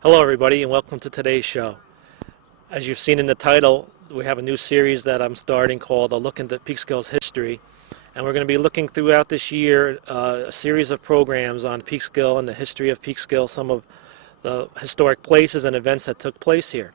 Hello, everybody, and welcome to today's show. As you've seen in the title, we have a new series that I'm starting called A Look into Peekskill's History. And we're going to be looking throughout this year a series of programs on Peekskill and the history of Peekskill, some of the historic places and events that took place here.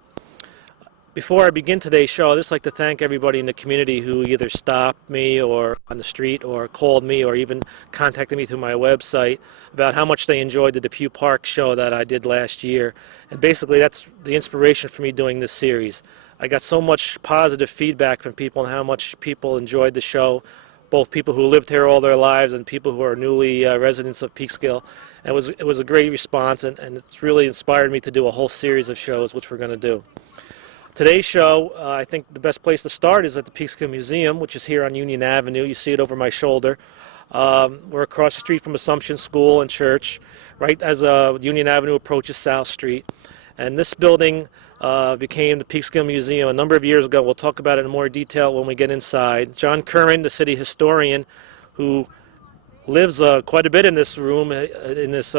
Before I begin today's show, I'd just like to thank everybody in the community who either stopped me or on the street or called me or even contacted me through my website about how much they enjoyed the Depew Park show that I did last year. And basically that's the inspiration for me doing this series. I got so much positive feedback from people on how much people enjoyed the show, both people who lived here all their lives and people who are newly residents of Peekskill. And it was a great response, and it's really inspired me to do a whole series of shows, which we're going to do. Today's show, I think the best place to start is at the Peekskill Museum, which is here on Union Avenue. You see it over my shoulder. We're across the street from Assumption School and Church, right as Union Avenue approaches South Street. And this building became the Peekskill Museum a number of years ago. We'll talk about it in more detail when we get inside. John Curran, the city historian, who lives quite a bit in this room, in this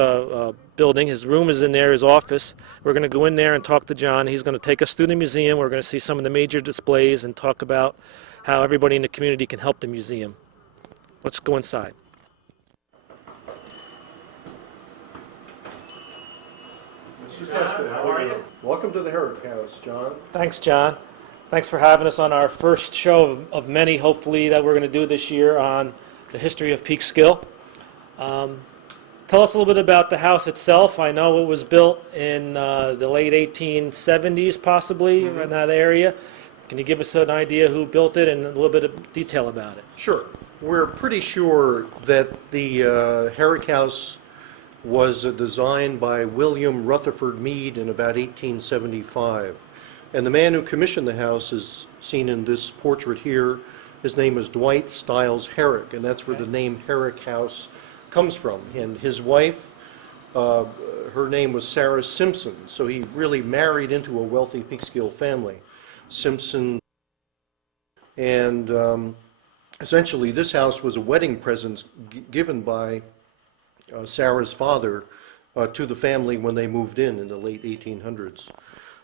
building. His room is in there, his office. We're going to go in there and talk to John. He's going to take us through the museum. We're going to see some of the major displays and talk about how everybody in the community can help the museum. Let's go inside. Mr. Testa, how are you? Welcome to the Herrick House, John. Thanks, John. Thanks for having us on our first show of many, hopefully, that we're going to do this year on the history of Peekskill. Tell us a little bit about the house itself. I know it was built in the late 1870s, possibly, in that area. Can you give us an idea who built it and a little bit of detail about it? Sure. We're pretty sure that the Herrick House was designed by William Rutherford Mead in about 1875. And the man who commissioned the house is seen in this portrait here. His name is Dwight Stiles Herrick, and that's where the name Herrick House comes from. And his wife, her name was Sarah Simpson, so he really married into a wealthy Peekskill family. Simpson, and essentially this house was a wedding present given by Sarah's father to the family when they moved in the late 1800s.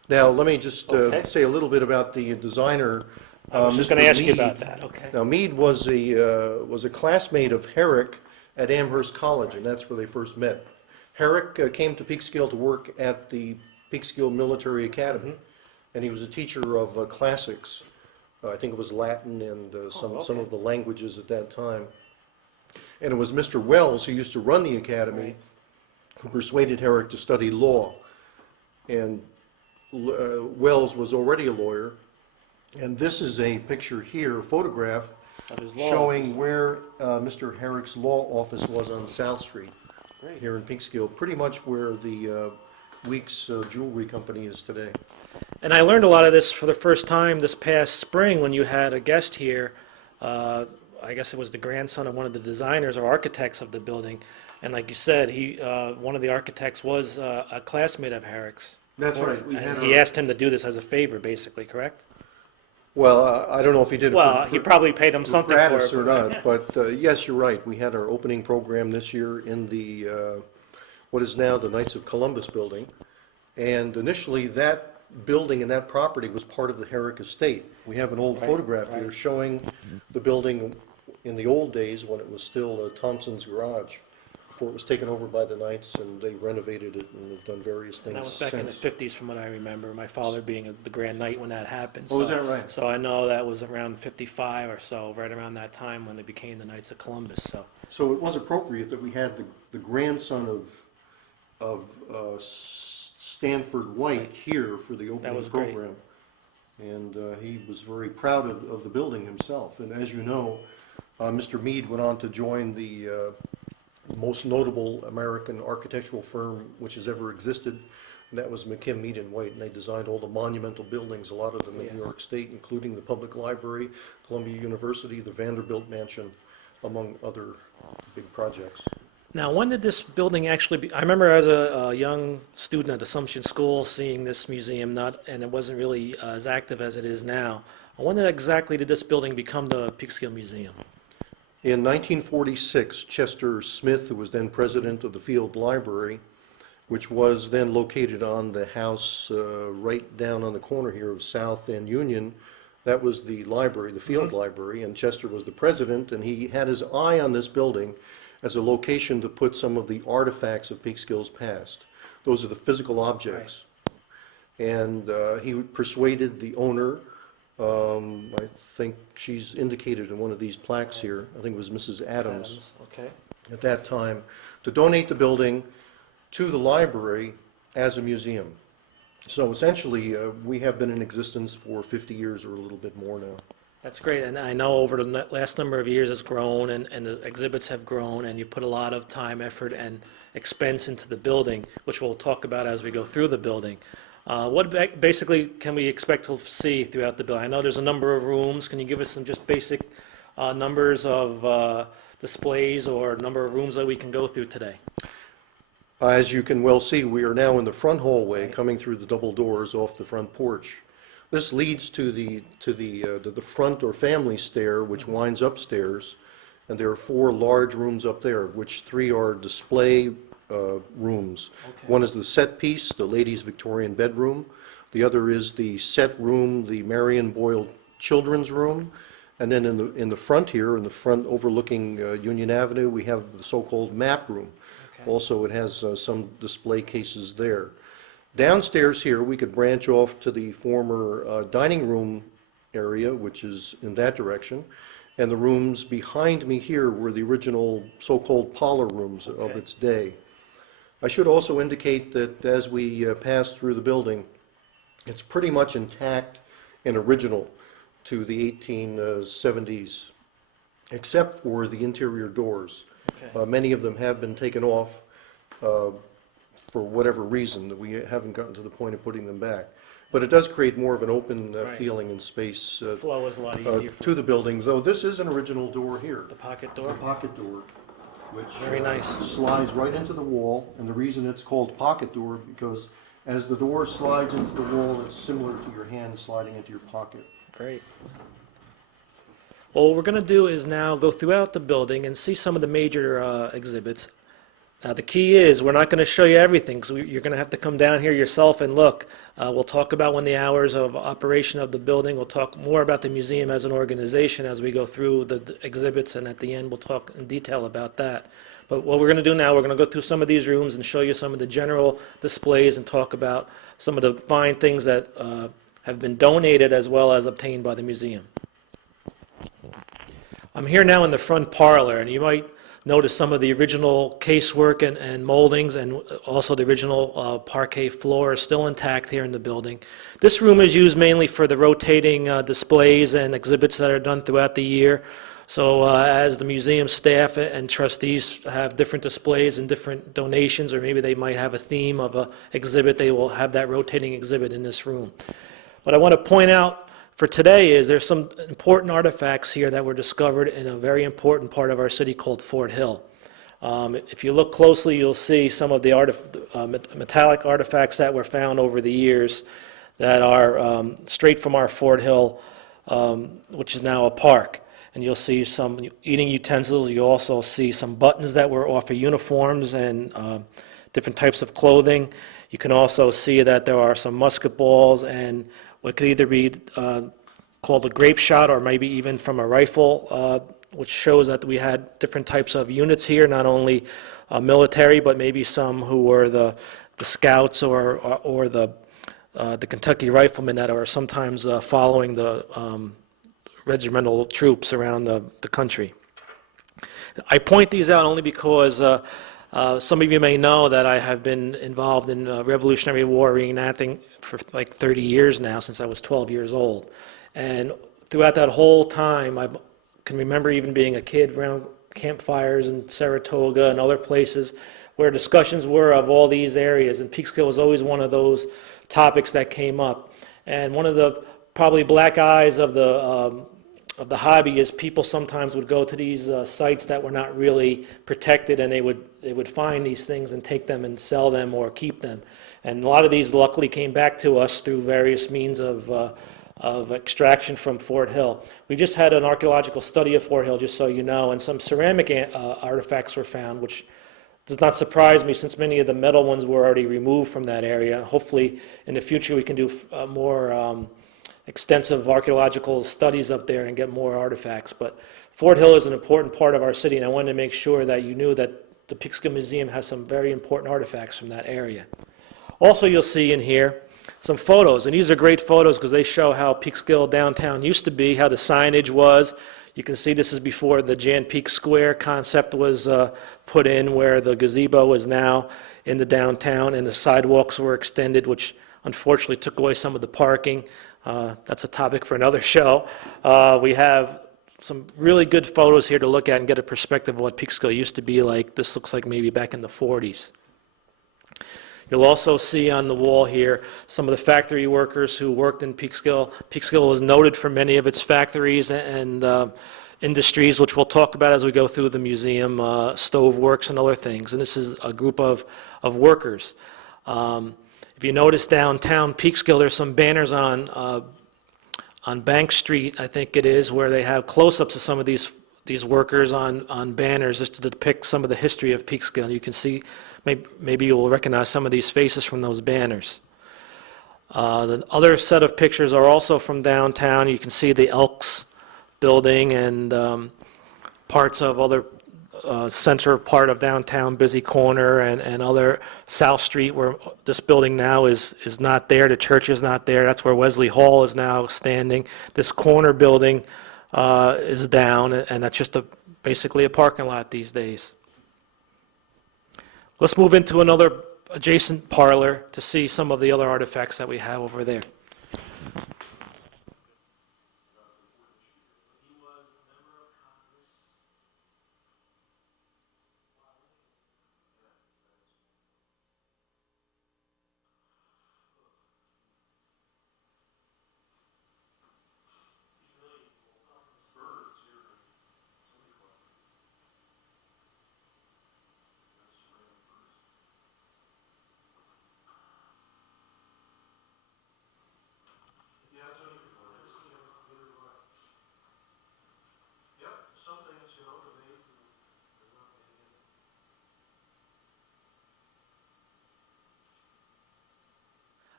Now, let me just say a little bit about the designer. I was just going to ask you about that. Okay. Now, Mead was a classmate of Herrick at Amherst College, and that's where they first met. Herrick came to Peekskill to work at the Peekskill Military Academy, and he was a teacher of classics. I think it was Latin and some of the languages at that time. And it was Mr. Wells, who used to run the academy, who persuaded Herrick to study law. And Wells was already a lawyer. And this is a picture here, a photograph, showing where Mr. Herrick's law office was on South Street, here in Peekskill, pretty much where the Weeks Jewelry Company is today. And I learned a lot of this for the first time this past spring when you had a guest here. I guess it was the grandson of one of the designers or architects of the building. And like you said, one of the architects was a classmate of Herrick's. That's right. And he asked him to do this as a favor, basically, correct? Well, I don't know if he did it Well, he probably paid him something for gratis it. or not, but yes, you're right. We had our opening program this year in the what is now the Knights of Columbus building, and initially that building and that property was part of the Herrick estate. We have an old photograph here showing the building in the old days when it was still Thompson's Garage, before it was taken over by the Knights, and they renovated it and have done various things That was back in the since. 50s from what I remember, my father being the Grand Knight when that happened. Oh, is that right? So I know that was around 55 or so, right around that time when they became the Knights of Columbus. So it was appropriate that we had the grandson of Stanford White here for the opening program. And he was very proud of the building himself. And as you know, Mr. Mead went on to join the most notable American architectural firm which has ever existed, and that was McKim, Mead and White, and they designed all the monumental buildings, a lot of them in New York State, including the Public Library, Columbia University, the Vanderbilt Mansion, among other big projects. Now, when did this building actually be? I remember as a young student at Assumption School seeing this museum, and it wasn't really as active as it is now. When exactly did this building become the Peekskill Museum? In 1946, Chester Smith, who was then president of the Field Library, which was then located on the house right down on the corner here of South and Union. That was the library, the field library, and Chester was the president, and he had his eye on this building as a location to put some of the artifacts of Peekskill's past. Those are the physical objects. Right. And he persuaded the owner, I think she's indicated in one of these plaques here, I think it was Mrs. Adams. Okay. At that time, to donate the building to the library as a museum. So essentially, we have been in existence for 50 years or a little bit more now. That's great, and I know over the last number of years it's grown, and the exhibits have grown, and you put a lot of time, effort, and expense into the building, which we'll talk about as we go through the building. What basically can we expect to see throughout the building? I know there's a number of rooms. Can you give us some just basic numbers of displays or number of rooms that we can go through today? As you can well see, we are now in the front hallway, Right. coming through the double doors off the front porch. This leads to the front or family stair, which winds upstairs, and there are 4 large rooms up there, of which 3 are display rooms. Okay. One is the set piece, the ladies' Victorian bedroom. The other is the set room, the Marion Boyle children's room. And then in the front here, in the front overlooking Union Avenue, we have the so-called map room. Okay. Also, it has some display cases there. Downstairs here, we could branch off to the former dining room area, which is in that direction. And the rooms behind me here were the original so-called parlor rooms of Okay. its day. I should also indicate that as we pass through the building, it's pretty much intact and original to the 1870s, except for the interior doors. Okay. Many of them have been taken off for whatever reason, that we haven't gotten to the point of putting them back. But it does create more of an open Right. feeling and space Flow is a lot easier. to the building, though this is an original door here. The pocket The door. pocket door, which Very nice. slides right into the wall, and the reason it's called pocket door, because as the door slides into the wall, it's similar to your hand sliding into your pocket. Great. Well, what we're going to do is now go throughout the building and see some of the major exhibits. Now, the key is we're not going to show you everything, so you're going to have to come down here yourself and look. We'll talk about when the hours of operation of the building. We'll talk more about the museum as an organization as we go through the exhibits, and at the end we'll talk in detail about that. But what we're going to do now, we're going to go through some of these rooms and show you some of the general displays and talk about some of the fine things that have been donated as well as obtained by the museum. I'm here now in the front parlor, and you might notice some of the original casework and moldings, and also the original parquet floor is still intact here in the building. This room is used mainly for the rotating displays and exhibits that are done throughout the year. So as the museum staff and trustees have different displays and different donations, or maybe they might have a theme of an exhibit, they will have that rotating exhibit in this room. What I want to point out for today is there's some important artifacts here that were discovered in a very important part of our city called Fort Hill. If you look closely, you'll see some of the metallic artifacts that were found over the years that are straight from our Fort Hill, which is now a park. And you'll see some eating utensils. You also see some buttons that were off of uniforms and different types of clothing. You can also see that there are some musket balls and what could either be called a grape shot or maybe even from a rifle, which shows that we had different types of units here, not only military, but maybe some who were the scouts or the Kentucky riflemen that are sometimes following the regimental troops around the country. I point these out only because some of you may know that I have been involved in Revolutionary War reenacting for like 30 years now, since I was 12 years old. And throughout that whole time, I can remember even being a kid around campfires in Saratoga and other places where discussions were of all these areas, and Peekskill was always one of those topics that came up. And one of the probably black eyes of the hobby is people sometimes would go to these sites that were not really protected, and they would find these things and take them and sell them or keep them. And a lot of these luckily came back to us through various means of extraction from Fort Hill. We just had an archaeological study of Fort Hill, just so you know, and some ceramic artifacts were found, which does not surprise me since many of the metal ones were already removed from that area. Hopefully, in the future, we can do more extensive archaeological studies up there and get more artifacts. But Fort Hill is an important part of our city, and I wanted to make sure that you knew that the Peekskill Museum has some very important artifacts from that area. Also, you'll see in here some photos, and these are great photos because they show how Peekskill downtown used to be, how the signage was. You can see this is before the Jan Peek Square concept was put in, where the gazebo is now in the downtown, and the sidewalks were extended, which unfortunately took away some of the parking. That's a topic for another show. We have some really good photos here to look at and get a perspective of what Peekskill used to be like. This looks like maybe back in the 40s. You'll also see on the wall here some of the factory workers who worked in Peekskill. Peekskill was noted for many of its factories and industries, which we'll talk about as we go through the museum, stove works and other things. And this is a group of workers. If you notice downtown Peekskill, there's some banners on Bank Street, I think it is, where they have close-ups of some of these workers on banners just to depict some of the history of Peekskill. You can see, maybe you will recognize some of these faces from those banners. The other set of pictures are also from downtown. You can see the Elks building and parts of other center part of downtown, Busy Corner, and other South Street, where this building now is not there. The church is not there. That's where Wesley Hall is now standing. This corner building is down, and that's just basically a parking lot these days. Let's move into another adjacent parlor to see some of the other artifacts that we have over there.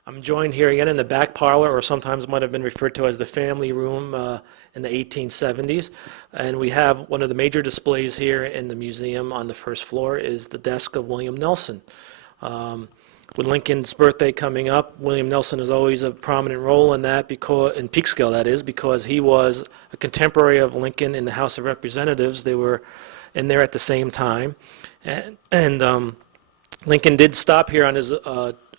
I'm joined here again in the back parlor, or sometimes might have been referred to as the family room in the 1870s. And we have one of the major displays here in the museum on the first floor is the desk of William Nelson. With Lincoln's birthday coming up, William Nelson has always a prominent role in that, because in Peekskill, that is, because he was a contemporary of Lincoln in the House of Representatives. They were in there at the same time. And Lincoln did stop here on his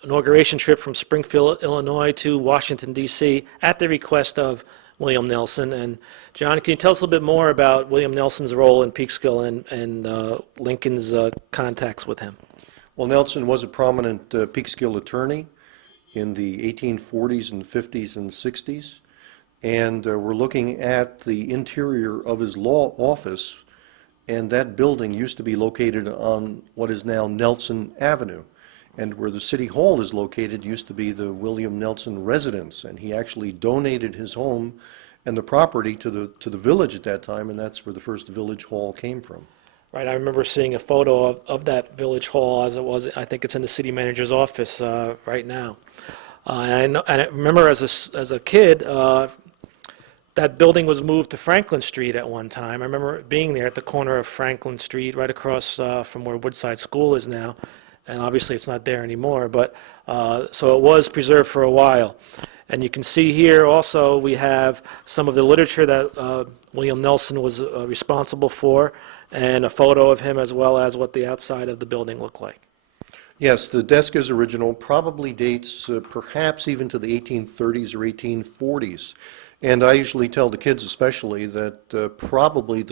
inauguration trip from Springfield, Illinois to Washington, D.C. at the request of William Nelson. And John, can you tell us a little bit more about William Nelson's role in Peekskill and Lincoln's contacts with him? Well, Nelson was a prominent Peekskill attorney in the 1840s and 50s and 60s. And we're looking at the interior of his law office, and that building used to be located on what is now Nelson Avenue. And where the City Hall is located used to be the William Nelson residence, and he actually donated his home and the property to the village at that time, and that's where the first village hall came from. Right, I remember seeing a photo of that village hall as it was. I think it's in the city manager's office right now. And I remember as a kid, that building was moved to Franklin Street at one time. I remember being there at the corner of Franklin Street, right across from where Woodside School is now. And obviously it's not there anymore, but so it was preserved for a while. And you can see here also we have some of the literature that William Nelson was responsible for, and a photo of him, as well as what the outside of the building looked like. Yes, the desk is original, probably dates perhaps even to the 1830s or 1840s. And I usually tell the kids especially that probably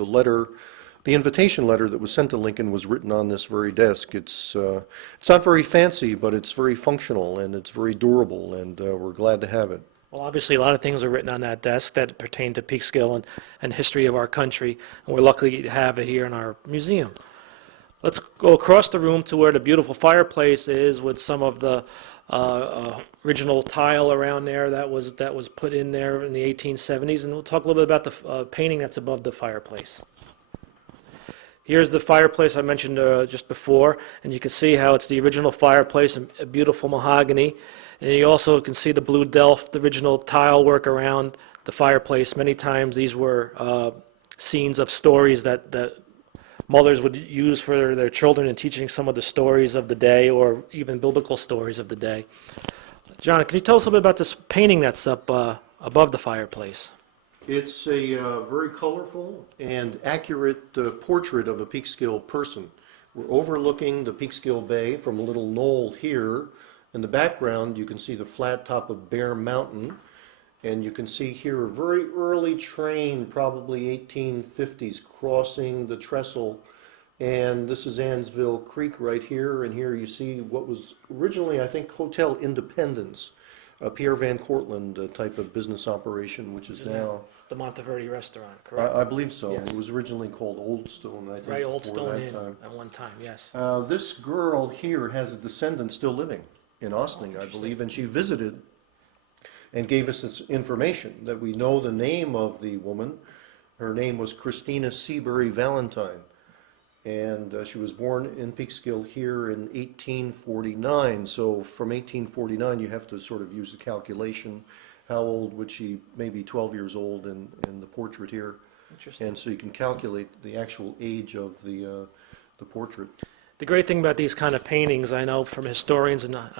the invitation letter that was sent to Lincoln was written on this very desk. It's not very fancy, but it's very functional and it's very durable, and we're glad to have it. Well, obviously a lot of things are written on that desk that pertain to Peekskill and history of our country, and we're lucky to have it here in our museum. Let's go across the room to where the beautiful fireplace is, with some of the original tile around there that was put in there in the 1870s, and we'll talk a little bit about the painting that's above the fireplace. Here's the fireplace I mentioned just before, and you can see how it's the original fireplace, a beautiful mahogany. And you also can see the blue delft, the original tile work around the fireplace. Many times these were scenes of stories that mothers would use for their children in teaching some of the stories of the day or even biblical stories of the day. John, can you tell us a little bit about this painting that's up above the fireplace? It's a very colorful and accurate portrait of a Peekskill person. We're overlooking the Peekskill Bay from a little knoll here. In the background, you can see the flat top of Bear Mountain, and you can see here a very early train, probably 1850s, crossing the trestle. And this is Ansville Creek right here, and here you see what was originally, I think, Hotel Independence, a Pierre Van Cortlandt type of business operation, which is now the Monteverde restaurant, correct? I believe so. Yes. It was originally called Old Stone, I think. Right, Old before Stone that Inn time. at one time, yes. This girl here has a descendant still living in Ossining, I believe, and she visited and gave us this information that we know the name of the woman. Her name was Christina Seabury Valentine, and she was born in Peekskill here in 1849. So from 1849, you have to sort of use the calculation. How old would she? Maybe 12 years old in the portrait here. Interesting. And so you can calculate the actual age of the portrait. The great thing about these kind of paintings, I know from historians, and I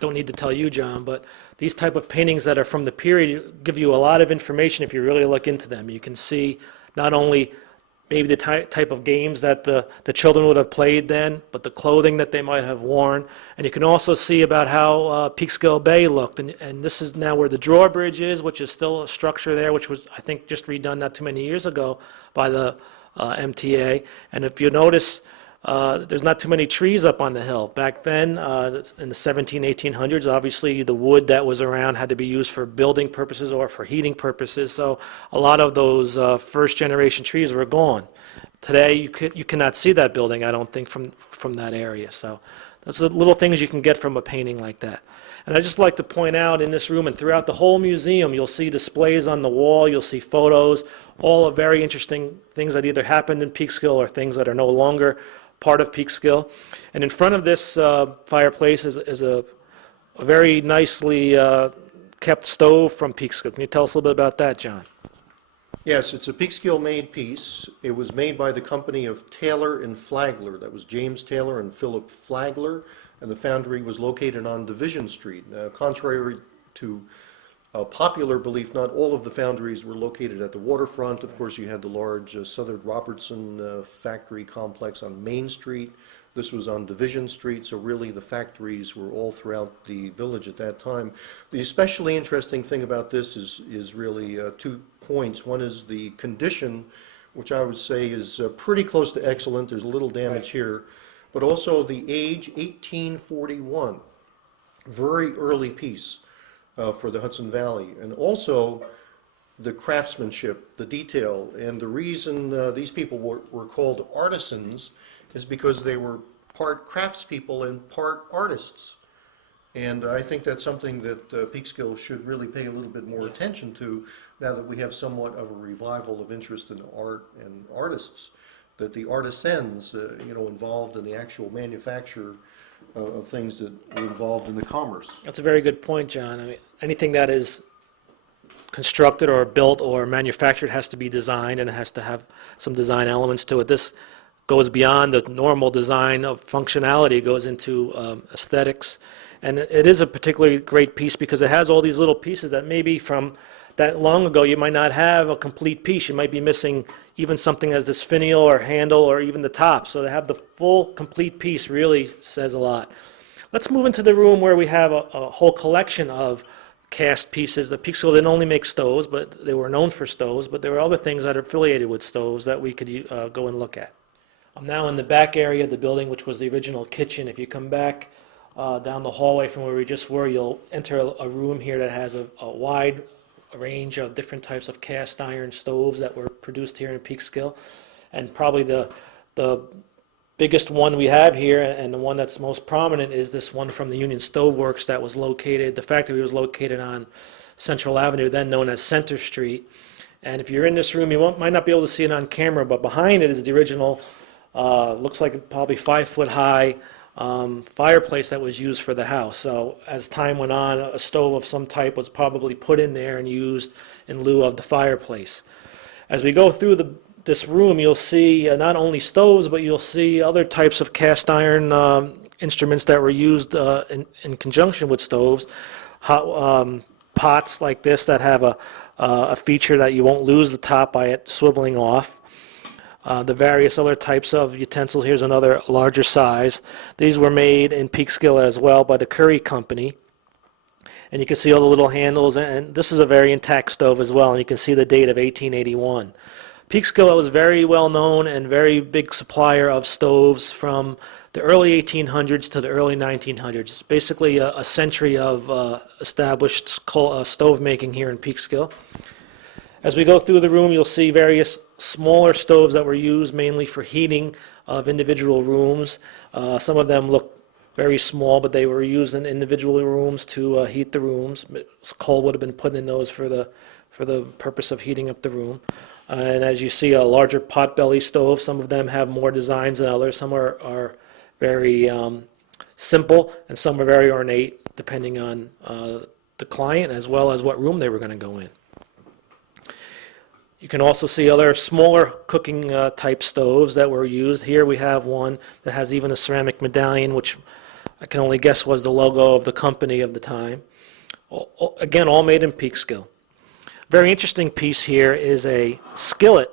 don't need to tell you, John, but these type of paintings that are from the period give you a lot of information if you really look into them. You can see not only maybe the type of games that the children would have played then, but the clothing that they might have worn. And you can also see about how Peekskill Bay looked. And this is now where the drawbridge is, which is still a structure there, which was, I think, just redone not too many years ago by the MTA. And if you notice, there's not too many trees up on the hill. Back then, in the 1800s, obviously the wood that was around had to be used for building purposes or for heating purposes, so a lot of those first generation trees were gone. Today, you cannot see that building, I don't think, from that area. So those are little things you can get from a painting like that. And I'd just like to point out in this room and throughout the whole museum, you'll see displays on the wall, you'll see photos, all of very interesting things that either happened in Peekskill or things that are no longer part of Peekskill. And in front of this fireplace is a very nicely kept stove from Peekskill. Can you tell us a little bit about that, John? Yes, it's a Peekskill-made piece. It was made by the company of Taylor and Flagler. That was James Taylor and Philip Flagler, and the foundry was located on Division Street. Contrary to popular belief, not all of the foundries were located at the waterfront. Of course, you had the large Southern Robertson factory complex on Main Street. This was on Division Street, so really the factories were all throughout the village at that time. The especially interesting thing about this is really 2 points. One is the condition, which I would say is pretty close to excellent. There's a little damage here, but also the age, 1841, very early piece. For the Hudson Valley, and also the craftsmanship, the detail, and the reason these people were called artisans is because they were part craftspeople and part artists. And I think that's something that Peekskill should really pay a little bit more attention to now that we have somewhat of a revival of interest in art and artists, that the artisans, involved in the actual manufacture of things that were involved in the commerce. That's a very good point, John. I mean, anything that is constructed or built or manufactured has to be designed, and it has to have some design elements to it. This goes beyond the normal design of functionality. It goes into aesthetics, and it is a particularly great piece because it has all these little pieces that maybe from that long ago you might not have a complete piece. You might be missing even something as this finial or handle or even the top. So to have the full complete piece really says a lot. Let's move into the room where we have a whole collection of cast pieces. The Peekskill didn't only make stoves, but they were known for stoves, but there were other things that are affiliated with stoves that we could go and look at. I'm now in the back area of the building, which was the original kitchen. If you come back down the hallway from where we just were, you'll enter a room here that has a wide range of different types of cast iron stoves that were produced here in Peekskill. And probably the biggest one we have here, and the one that's most prominent, is this one from the Union Stove Works that was located, the factory was located on Central Avenue, then known as Center Street. And if you're in this room, you might not be able to see it on camera, but behind it is the original looks like probably 5-foot high fireplace that was used for the house. So as time went on, a stove of some type was probably put in there and used in lieu of the fireplace. As we go through this room, you'll see not only stoves, but you'll see other types of cast iron instruments that were used in conjunction with stoves. Pots like this that have a feature that you won't lose the top by it swiveling off. The various other types of utensils. Here's another larger size. These were made in Peekskill as well by the Curry Company. And you can see all the little handles, and this is a very intact stove as well, and you can see the date of 1881. Peekskill was very well known and very big supplier of stoves from the early 1800s to the early 1900s. Basically a century of established stove making here in Peekskill. As we go through the room, you'll see various smaller stoves that were used mainly for heating of individual rooms. Some of them look very small, but they were used in individual rooms to heat the rooms. Coal would have been put in those for the purpose of heating up the room. And as you see, a larger potbelly stove. Some of them have more designs than others. Some are very simple, and some are very ornate, depending on the client as well as what room they were going to go in. You can also see other smaller cooking type stoves that were used. Here we have one that has even a ceramic medallion, which I can only guess was the logo of the company of the time. Again, all made in Peekskill. Very interesting piece here is a skillet.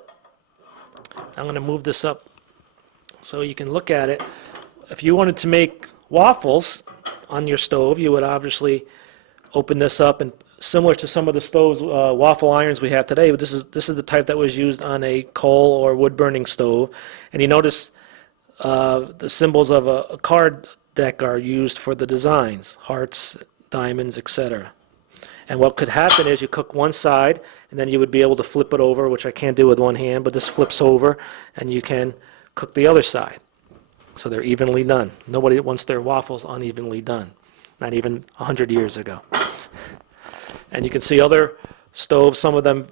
I'm going to move this up so you can look at it. If you wanted to make waffles on your stove, you would obviously open this up, and similar to some of the stoves, waffle irons we have today, but this is the type that was used on a coal or wood burning stove. And you notice the symbols of a card deck are used for the designs, hearts, diamonds, etc. And what could happen is you cook one side, and then you would be able to flip it over, which I can't do with one hand, but this flips over, and you can cook the other side. So they're evenly done. Nobody wants their waffles unevenly done, not even 100 years ago. And you can see other stoves, some of them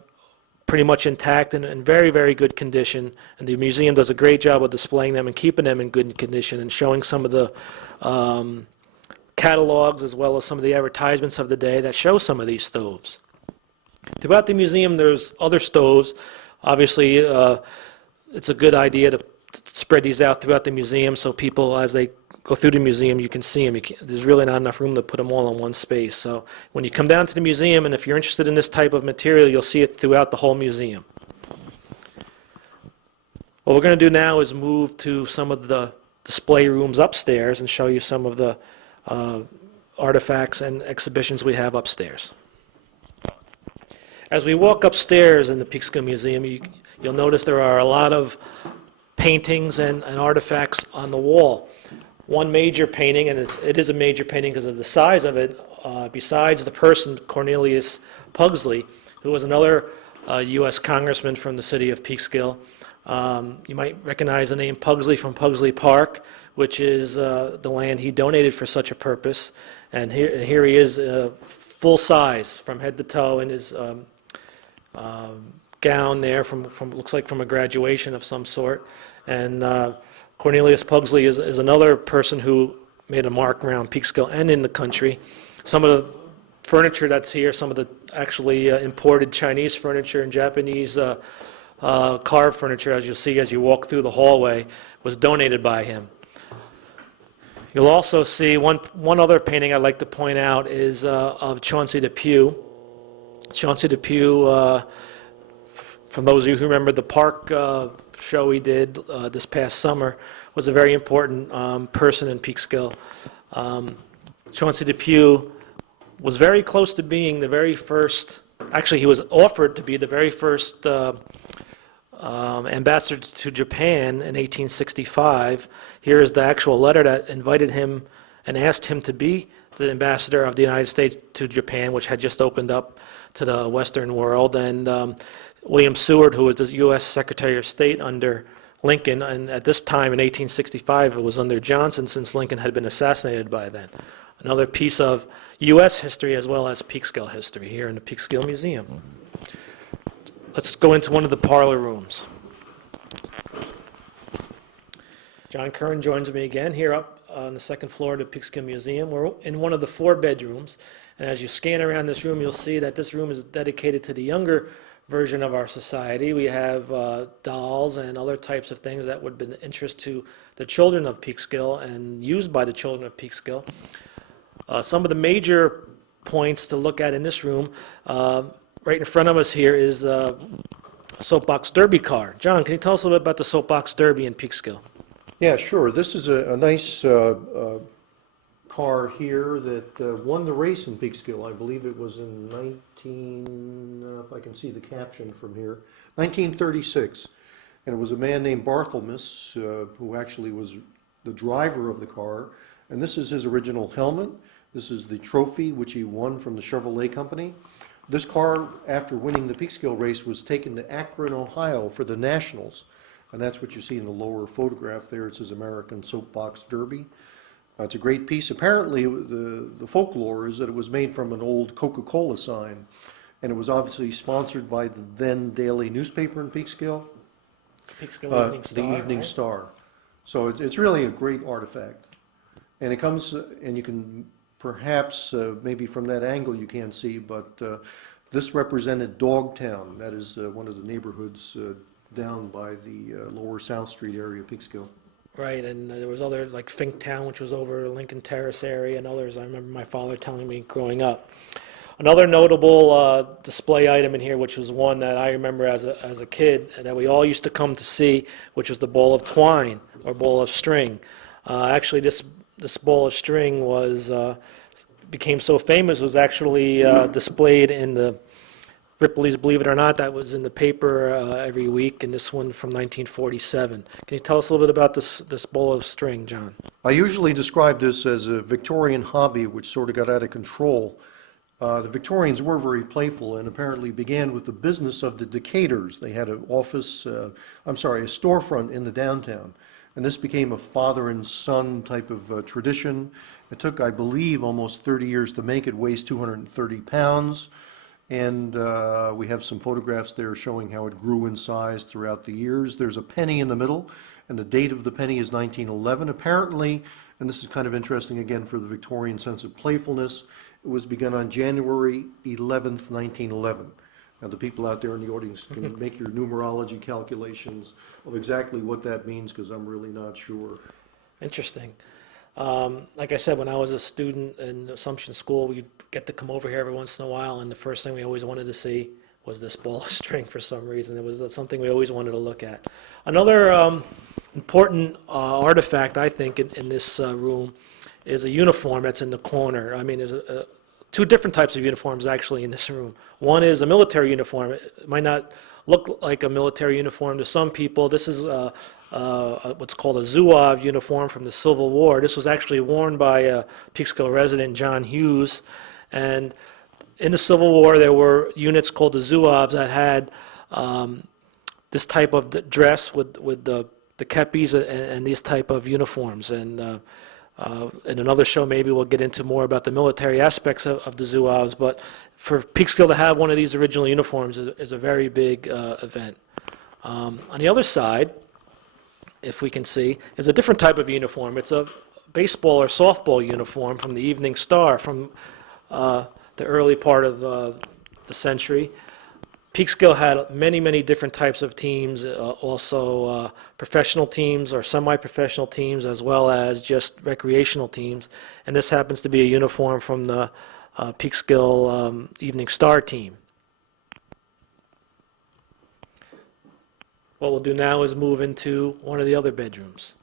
pretty much intact and in very, very good condition. And the museum does a great job of displaying them and keeping them in good condition and showing some of the catalogs as well as some of the advertisements of the day that show some of these stoves. Throughout the museum, there's other stoves. Obviously, it's a good idea to spread these out throughout the museum so people, as they go through the museum, you can see them. There's really not enough room to put them all in one space. So when you come down to the museum, and if you're interested in this type of material, you'll see it throughout the whole museum. What we're going to do now is move to some of the display rooms upstairs and show you some of the artifacts and exhibitions we have upstairs. As we walk upstairs in the Peekskill Museum, you'll notice there are a lot of paintings and artifacts on the wall. One major painting, and it is a major painting because of the size of it, besides the person, Cornelius Pugsley, who was another U.S. congressman from the city of Peekskill. You might recognize the name Pugsley from Peekskill Park, which is the land he donated for such a purpose. And here he is, full size, from head to toe, in his gown there, from looks like from a graduation of some sort. And Cornelius Pugsley is another person who made a mark around Peekskill and in the country. Some of the furniture that's here, some of the actually imported Chinese furniture and Japanese carved furniture, as you'll see as you walk through the hallway, was donated by him. You'll also see one other painting I'd like to point out is of Chauncey Depew. Chauncey Depew, from those of you who remember the park show we did this past summer, was a very important person in Peekskill. Chauncey Depew was very close to being the very first, actually he was offered to be the very first ambassador to Japan in 1865. Here is the actual letter that invited him and asked him to be the ambassador of the United States to Japan, which had just opened up to the Western world. And William Seward, who was the U.S. Secretary of State under Lincoln, and at this time in 1865 it was under Johnson, since Lincoln had been assassinated by then. Another piece of U.S. history as well as Peekskill history here in the Peekskill Museum. Let's go into one of the parlor rooms. John Curran joins me again here up on the second floor of the Peekskill Museum. We're in one of the 4 bedrooms, and as you scan around this room, you'll see that this room is dedicated to the younger version of our society. We have dolls and other types of things that would be of interest to the children of Peekskill and used by the children of Peekskill. Some of the major points to look at in this room, right in front of us here is the soapbox derby car. John, can you tell us a little bit about the soapbox derby in Peekskill? Yeah, sure. This is a nice car here that won the race in Peekskill. I believe it was in if I can see the caption from here, 1936. And it was a man named Barthelmess who actually was the driver of the car. And this is his original helmet. This is the trophy which he won from the Chevrolet Company. This car, after winning the Peekskill race, was taken to Akron, Ohio for the Nationals. And that's what you see in the lower photograph there. It says American Soapbox Derby. It's a great piece. Apparently, the folklore is that it was made from an old Coca-Cola sign. And it was obviously sponsored by the then daily newspaper in Peekskill, Peekskill Evening Star, the Evening right? Star. So it's really a great artifact. And it comes, and you can perhaps, maybe from that angle you can't see, but this represented Dogtown. That is one of the neighborhoods down by the lower South Street area of Peekskill. Right, and there was other, like Finktown, which was over Lincoln Terrace area, and others. I remember my father telling me growing up. Another notable display item in here, which was one that I remember as a kid, and that we all used to come to see, which was the ball of twine, or ball of string. Actually, this ball of string became so famous, was actually displayed in the Ripley's Believe It or Not. That was in the paper every week, and this one from 1947. Can you tell us a little bit about this ball of string, John? I usually describe this as a Victorian hobby which sort of got out of control. The Victorians were very playful and apparently began with the business of the Decaters. They had an office, a storefront in the downtown. And this became a father and son type of tradition. It took, I believe, almost 30 years to make it. Weighs 230 pounds. And we have some photographs there showing how it grew in size throughout the years. There's a penny in the middle, and the date of the penny is 1911. Apparently, and this is kind of interesting again for the Victorian sense of playfulness, it was begun on January 11th, 1911. Now, the people out there in the audience can make your numerology calculations of exactly what that means, because I'm really not sure. Interesting. Like I said, when I was a student in Assumption School, we'd get to come over here every once in a while, and the first thing we always wanted to see was this ball of string for some reason. It was something we always wanted to look at. Another important artifact, I think, in this room is a uniform that's in the corner. I mean, there's 2 different types of uniforms actually in this room. One is a military uniform. It might not look like a military uniform to some people. This is what's called a Zouave uniform from the Civil War. This was actually worn by a Peekskill resident, John Hughes. And in the Civil War, there were units called the Zouaves that had this type of dress with the kepis and these type of uniforms. And in another show, maybe we'll get into more about the military aspects of the Zouaves, but for Peekskill to have one of these original uniforms is a very big event. On the other side, if we can see, is a different type of uniform. It's a baseball or softball uniform from the Evening Star from the early part of the century. Peekskill had many, many different types of teams, also professional teams or semi-professional teams, as well as just recreational teams. And this happens to be a uniform from the Peekskill Evening Star team. What we'll do now is move into one of the other bedrooms.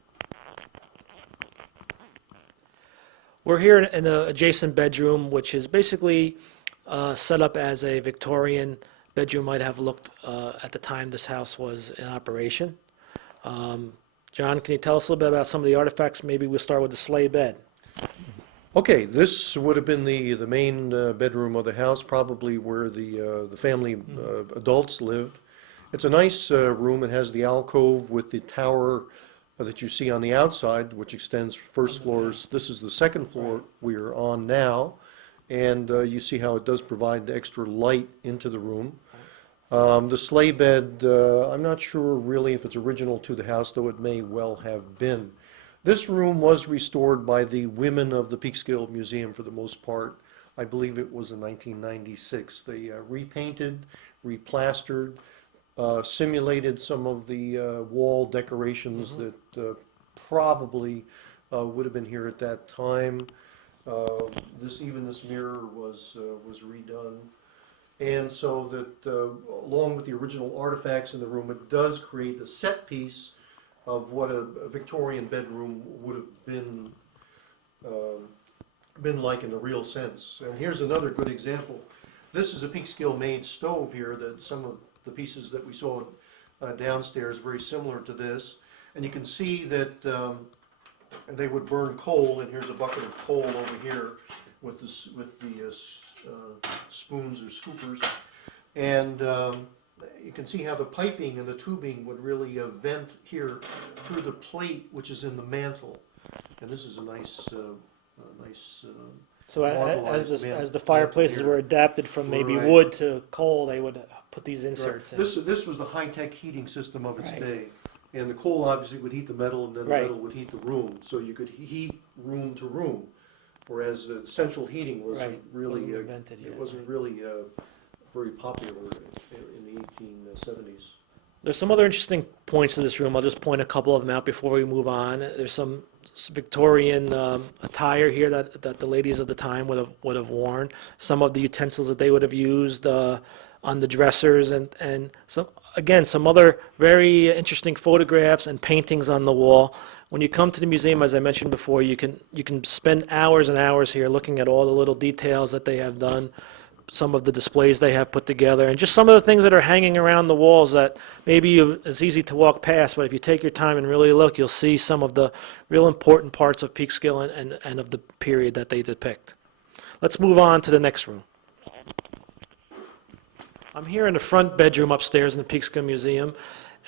We're here in the adjacent bedroom, which is basically set up as a Victorian bedroom might have looked at the time this house was in operation. John, can you tell us a little bit about some of the artifacts? Maybe we'll start with the sleigh bed. Okay, this would have been the main bedroom of the house, probably where the family adults lived. It's a nice room. It has the alcove with the tower that you see on the outside, which extends first floors. This is the second floor we are on now, and you see how it does provide the extra light into the room. The sleigh bed, I'm not sure really if it's original to the house, though it may well have been. This room was restored by the women of the Peekskill Museum for the most part. I believe it was in 1996. They repainted, replastered, simulated some of the wall decorations that probably would have been here at that time. Even this mirror was redone. And so that, along with the original artifacts in the room, it does create a set piece of what a Victorian bedroom would have been like in the real sense. And here's another good example. This is a Peekskill made stove here, that some of the pieces that we saw downstairs very similar to this. And you can see that they would burn coal, and here's a bucket of coal over here with the spoons or scoopers. And you can see how the piping and the tubing would really vent here through the plate, which is in the mantle. And this is a nice, So marbleized as the fireplaces here. were adapted from maybe Right. wood to coal, they would put these Right. inserts in. This was the high-tech heating system of its Right. day. And the coal obviously would heat the metal, and then the Right. metal would heat the room. So you could heat room to room. Whereas central heating wasn't Right. really, Wasn't invented yet, it wasn't really very popular in the 1870s. There's some other interesting points to this room. I'll just point a couple of them out before we move on. There's some Victorian attire here that the ladies of the time would have worn. Some of the utensils that they would have used on the dressers, and some other very interesting photographs and paintings on the wall. When you come to the museum, as I mentioned before, you can spend hours and hours here looking at all the little details that they have done, some of the displays they have put together, and just some of the things that are hanging around the walls that maybe it's easy to walk past, but if you take your time and really look, you'll see some of the real important parts of Peekskill and of the period that they depict. Let's move on to the next room. I'm here in the front bedroom upstairs in the Peekskill Museum,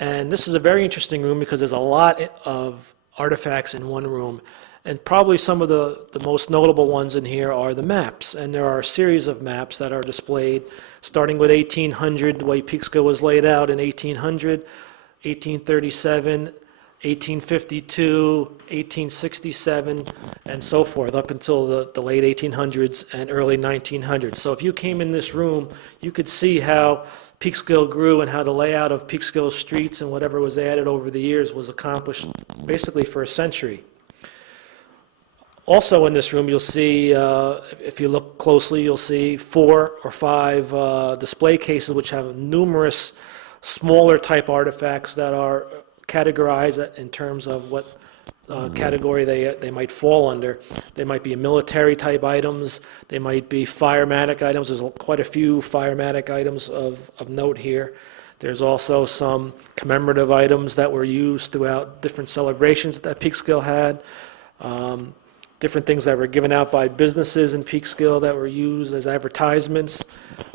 and this is a very interesting room because there's a lot of artifacts in one room. And probably some of the most notable ones in here are the maps. And there are a series of maps that are displayed, starting with 1800, the way Peekskill was laid out in 1800, 1837, 1852, 1867, and so forth, up until the late 1800s and early 1900s. So if you came in this room, you could see how Peekskill grew and how the layout of Peekskill streets and whatever was added over the years was accomplished basically for a century. Also in this room, you'll see, if you look closely, you'll see 4 or 5 display cases which have numerous smaller type artifacts that are categorized in terms of what category they might fall under. They might be military type items, they might be firematic items. There's quite a few firematic items of note here. There's also some commemorative items that were used throughout different celebrations that Peekskill had. Different things that were given out by businesses in Peekskill that were used as advertisements.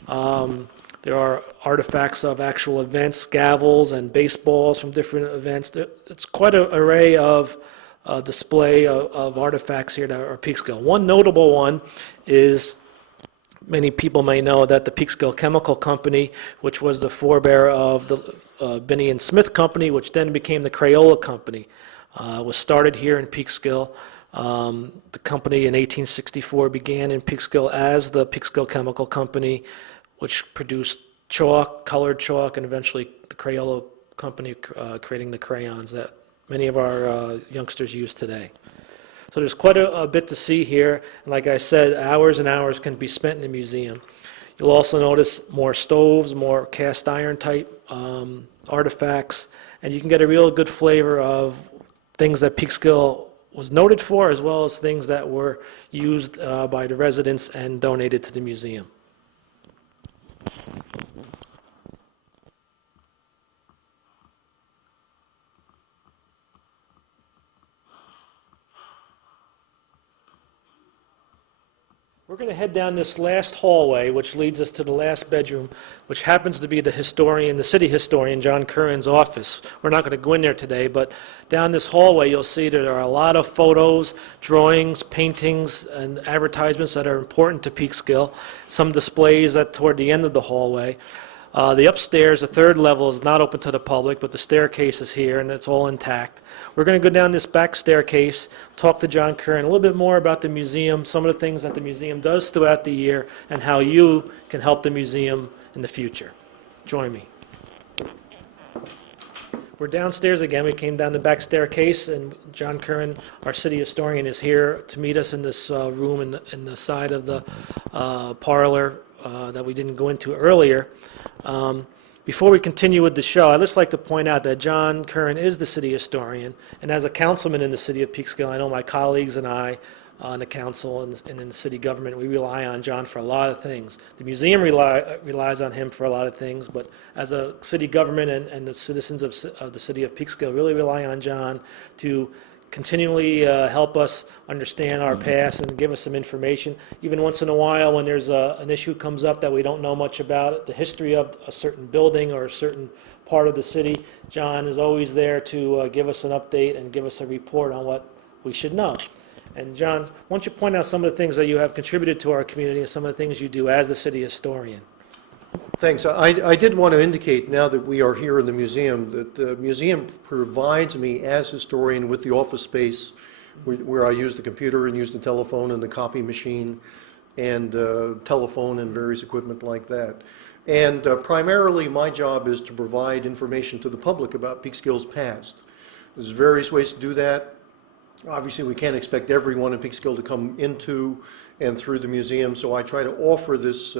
There are artifacts of actual events, gavels and baseballs from different events. It's quite an array of display of artifacts here that are Peekskill. One notable one is, many people may know that the Peekskill Chemical Company, which was the forebearer of the Binney and Smith Company, which then became the Crayola Company, was started here in Peekskill. The company in 1864 began in Peekskill as the Peekskill Chemical Company, which produced chalk, colored chalk, and eventually the Crayola Company creating the crayons that many of our youngsters use today. So there's quite a bit to see here, and like I said, hours and hours can be spent in the museum. You'll also notice more stoves, more cast iron type artifacts, and you can get a real good flavor of things that Peekskill was noted for, as well as things that were used by the residents and donated to the museum. We're going to head down this last hallway, which leads us to the last bedroom, which happens to be the city historian, John Curran's office. We're not going to go in there today, but down this hallway you'll see there are a lot of photos, drawings, paintings, and advertisements that are important to Peekskill. Some displays toward the end of the hallway. The upstairs, the third level, is not open to the public, but the staircase is here, and it's all intact. We're going to go down this back staircase, talk to John Curran a little bit more about the museum, some of the things that the museum does throughout the year, and how you can help the museum in the future. Join me. We're downstairs again. We came down the back staircase, and John Curran, our city historian, is here to meet us in this room in the side of the parlor that we didn't go into earlier. Before we continue with the show, I'd just like to point out that John Curran is the city historian, and as a councilman in the city of Peekskill, I know my colleagues and I on the council and in the city government, we rely on John for a lot of things. The museum relies on him for a lot of things, but as a city government and the citizens of the city of Peekskill really rely on John to continually help us understand our past and give us some information. Even once in a while when there's an issue comes up that we don't know much about, the history of a certain building or a certain part of the city, John is always there to give us an update and give us a report on what we should know. And John, why don't you point out some of the things that you have contributed to our community and some of the things you do as the city historian? Thanks. I did want to indicate, now that we are here in the museum, that the museum provides me as historian with the office space where I use the computer and use the telephone and the copy machine and telephone and various equipment like that. And primarily my job is to provide information to the public about Peekskill's past. There's various ways to do that. Obviously, we can't expect everyone in Peekskill to come into and through the museum, so I try to offer this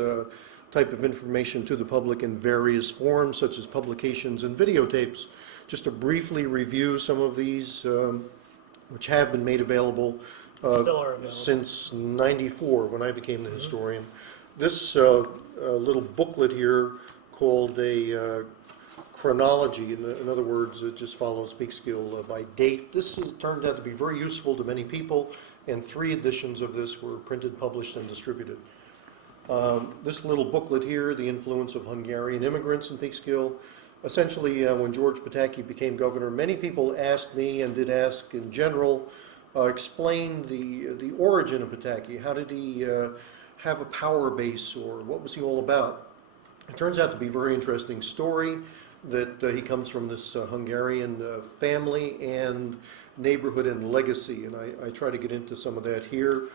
type of information to the public in various forms, such as publications and videotapes. Just to briefly review some of these, which have been made available, Still are available since '94, when I became the historian. This little booklet here called a chronology, in other words, it just follows Peekskill by date. This has turned out to be very useful to many people, and 3 editions of this were printed, published, and distributed. This little booklet here, The Influence of Hungarian Immigrants in Peekskill. Essentially, when George Pataki became governor, many people asked me, and did ask in general, explain the origin of Pataki. How did he have a power base, or what was he all about? It turns out to be a very interesting story, that he comes from this Hungarian family and neighborhood and legacy, and I try to get into some of that here.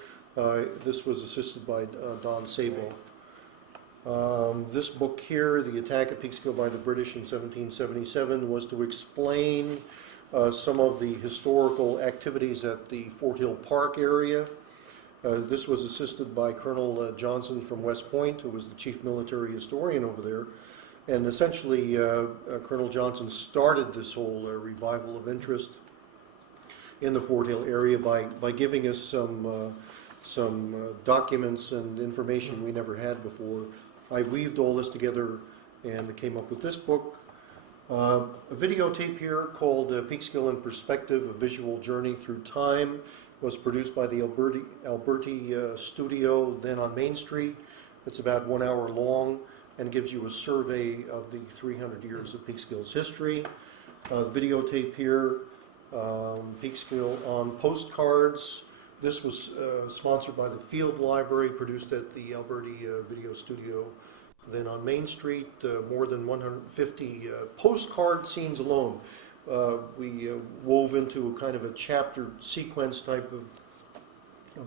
This was assisted by Don Sabo. This book here, The Attack at Peekskill by the British in 1777, was to explain some of the historical activities at the Fort Hill Park area. This was assisted by Colonel Johnson from West Point, who was the chief military historian over there. And essentially, Colonel Johnson started this whole revival of interest in the Fort Hill area by giving us some documents and information we never had before. I weaved all this together and came up with this book. A videotape here called Peekskill in Perspective, A Visual Journey Through Time, was produced by the Alberti studio, then on Main Street. It's about 1 hour long and gives you a survey of the 300 years of Peekskill's history. The videotape here, Peekskill on Postcards. This was sponsored by the Field Library, produced at the Alberti Video Studio. Then on Main Street, more than 150 postcard scenes alone. We wove into a kind of a chapter sequence type of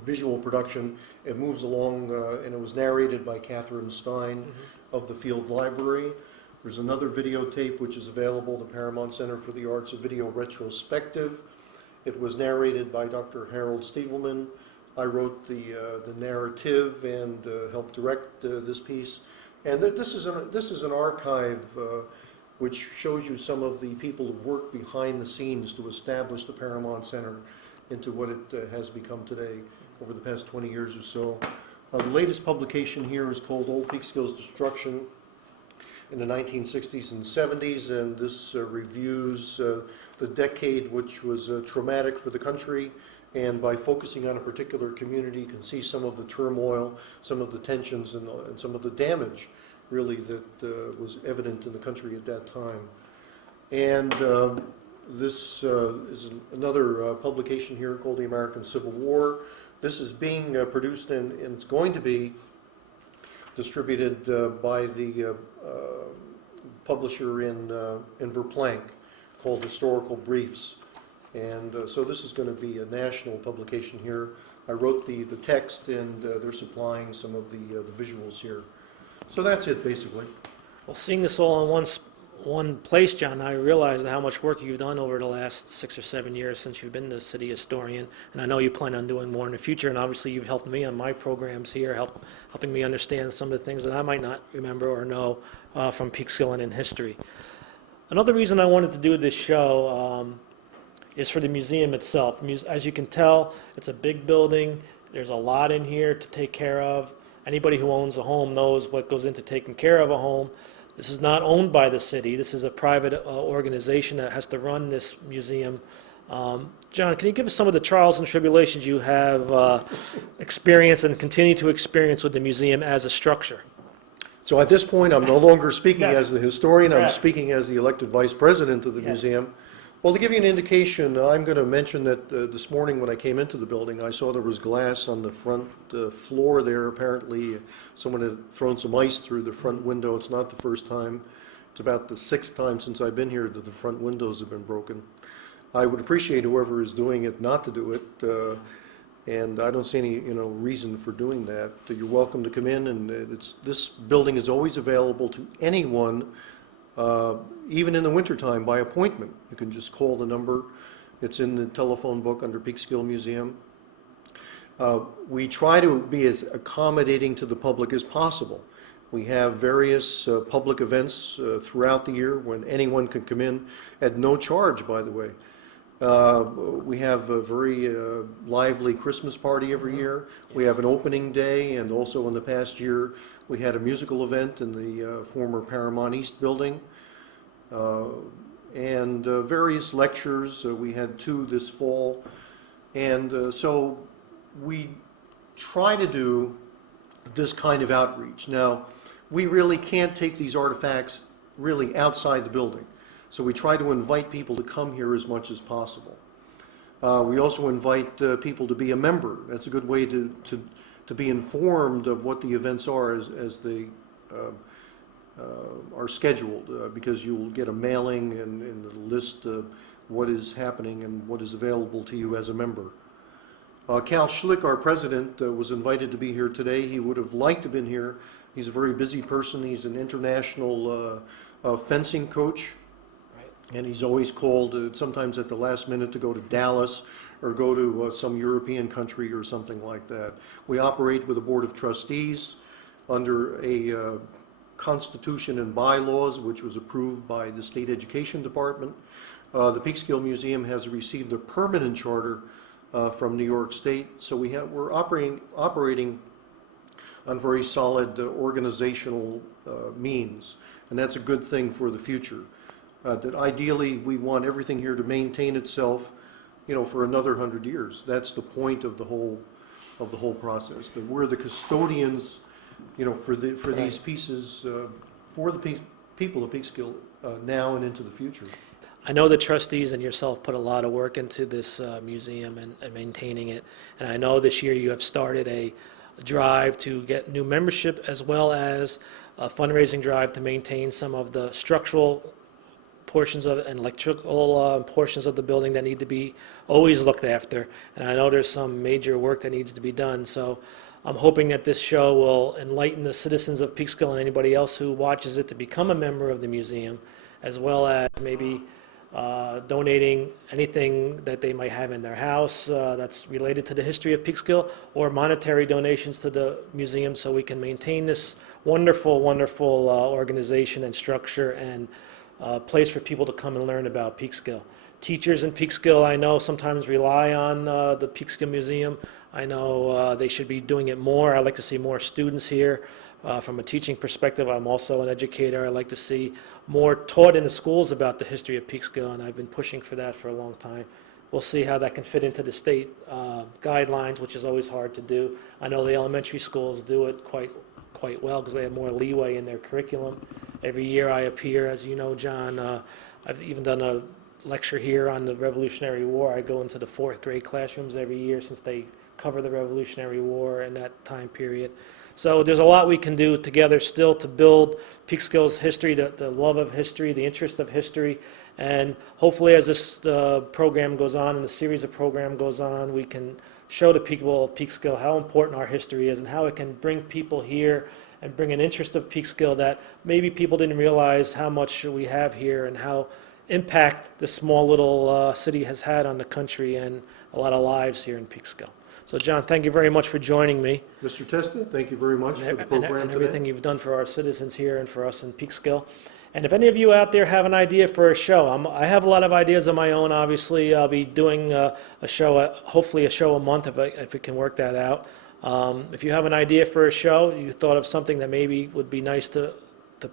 visual production. It moves along, and it was narrated by Catherine Stein of the Field Library. There's another videotape which is available, the Paramount Center for the Arts, a video retrospective. It was narrated by Dr. Harold Stievelman. I wrote the narrative and helped direct this piece. And this is an archive which shows you some of the people who worked behind the scenes to establish the Paramount Center into what it has become today over the past 20 years or so. The latest publication here is called Old Peekskill's Destruction in the 1960s and 70s, and this reviews the decade which was traumatic for the country, and by focusing on a particular community you can see some of the turmoil, some of the tensions, and some of the damage really that was evident in the country at that time. And this is another publication here called The American Civil War. This is being produced and it's going to be distributed by the publisher in Verplank called Historical Briefs. And so this is going to be a national publication here. I wrote the text, and they're supplying some of the visuals here. So that's it, basically. Well, seeing this all in one place, John, I realized how much work you've done over the last 6 or 7 years since you've been the city historian, and I know you plan on doing more in the future, and obviously you've helped me on my programs here, helping me understand some of the things that I might not remember or know from Peekskill and in history. Another reason I wanted to do this show is for the museum itself. As you can tell, it's a big building. There's a lot in here to take care of. Anybody who owns a home knows what goes into taking care of a home. This is not owned by the city. This is a private organization that has to run this museum. John, can you give us some of the trials and tribulations you have experienced and continue to experience with the museum as a structure? So at this point, I'm no longer speaking Yes. as the historian, I'm Correct. speaking as the elected vice president of the Yes. museum. Well, to give you an indication, I'm going to mention that this morning when I came into the building, I saw there was glass on the front floor there. Apparently, someone had thrown some ice through the front window. It's not the first time. It's about the 6th time since I've been here that the front windows have been broken. I would appreciate whoever is doing it not to do it, and I don't see any, reason for doing that. You're welcome to come in, and this building is always available to anyone, even in the wintertime, by appointment. You can just call the number. It's in the telephone book under Peekskill Museum. We try to be as accommodating to the public as possible. We have various public events throughout the year when anyone can come in at no charge, by the way. We have a very lively Christmas party every year. We have an opening day, and also in the past year, we had a musical event in the former Paramount East building, and various lectures. We had 2 this fall, and so we try to do this kind of outreach. Now, we really can't take these artifacts really outside the building. So we try to invite people to come here as much as possible. We also invite people to be a member. That's a good way to be informed of what the events are as they are scheduled, because you'll get a mailing and it'll list what is happening and what is available to you as a member. Cal Schlick, our president, was invited to be here today. He would have liked to have been here. He's a very busy person. He's an international fencing coach. And he's always called, sometimes at the last minute, to go to Dallas or go to some European country or something like that. We operate with a board of trustees under a constitution and bylaws, which was approved by the State Education Department. The Peekskill Museum has received a permanent charter from New York State, so we're operating on very solid organizational means, and that's a good thing for the future. That ideally we want everything here to maintain itself, for another 100 years. That's the point of the whole process. That we're the custodians, for these pieces, for the people of Peekskill now and into the future. I know the trustees and yourself put a lot of work into this museum and maintaining it, and I know this year you have started a drive to get new membership as well as a fundraising drive to maintain some of the structural portions of and electrical portions of the building that need to be always looked after. And I know there's some major work that needs to be done. So I'm hoping that this show will enlighten the citizens of Peekskill and anybody else who watches it to become a member of the museum, as well as maybe donating anything that they might have in their house that's related to the history of Peekskill, or monetary donations to the museum, so we can maintain this wonderful, wonderful organization and structure and place for people to come and learn about Peekskill. Teachers in Peekskill, I know, sometimes rely on the Peekskill Museum. I know they should be doing it more. I'd like to see more students here. From a teaching perspective, I'm also an educator. I'd like to see more taught in the schools about the history of Peekskill, and I've been pushing for that for a long time. We'll see how that can fit into the state guidelines, which is always hard to do. I know the elementary schools do it quite well because they have more leeway in their curriculum. Every year I appear, as you know, John, I've even done a lecture here on the Revolutionary War. I go into the 4th grade classrooms every year since they cover the Revolutionary War and that time period. So there's a lot we can do together still to build Peekskill's history, the love of history, the interest of history, and hopefully as this program goes on and the series of program goes on, we can show the people of Peekskill how important our history is and how it can bring people here and bring an interest of Peekskill that maybe people didn't realize how much we have here and how impact this small little city has had on the country and a lot of lives here in Peekskill. So John, thank you very much for joining me. Mr. Testa, thank you very much for the program and today. everything you've done for our citizens here and for us in Peekskill. And if any of you out there have an idea for a show, I have a lot of ideas of my own, obviously. I'll be doing a show, hopefully a show a month if we can work that out. If you have an idea for a show, you thought of something that maybe would be nice to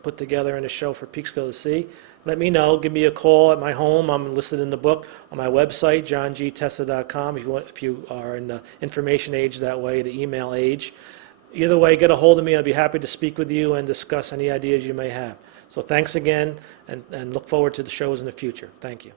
put together in a show for Peekskill to see, let me know. Give me a call at my home. I'm listed in the book on my website, johngtesta.com, if you are in the information age that way, the email age. Either way, get a hold of me. I'd be happy to speak with you and discuss any ideas you may have. So thanks again, and look forward to the shows in the future. Thank you.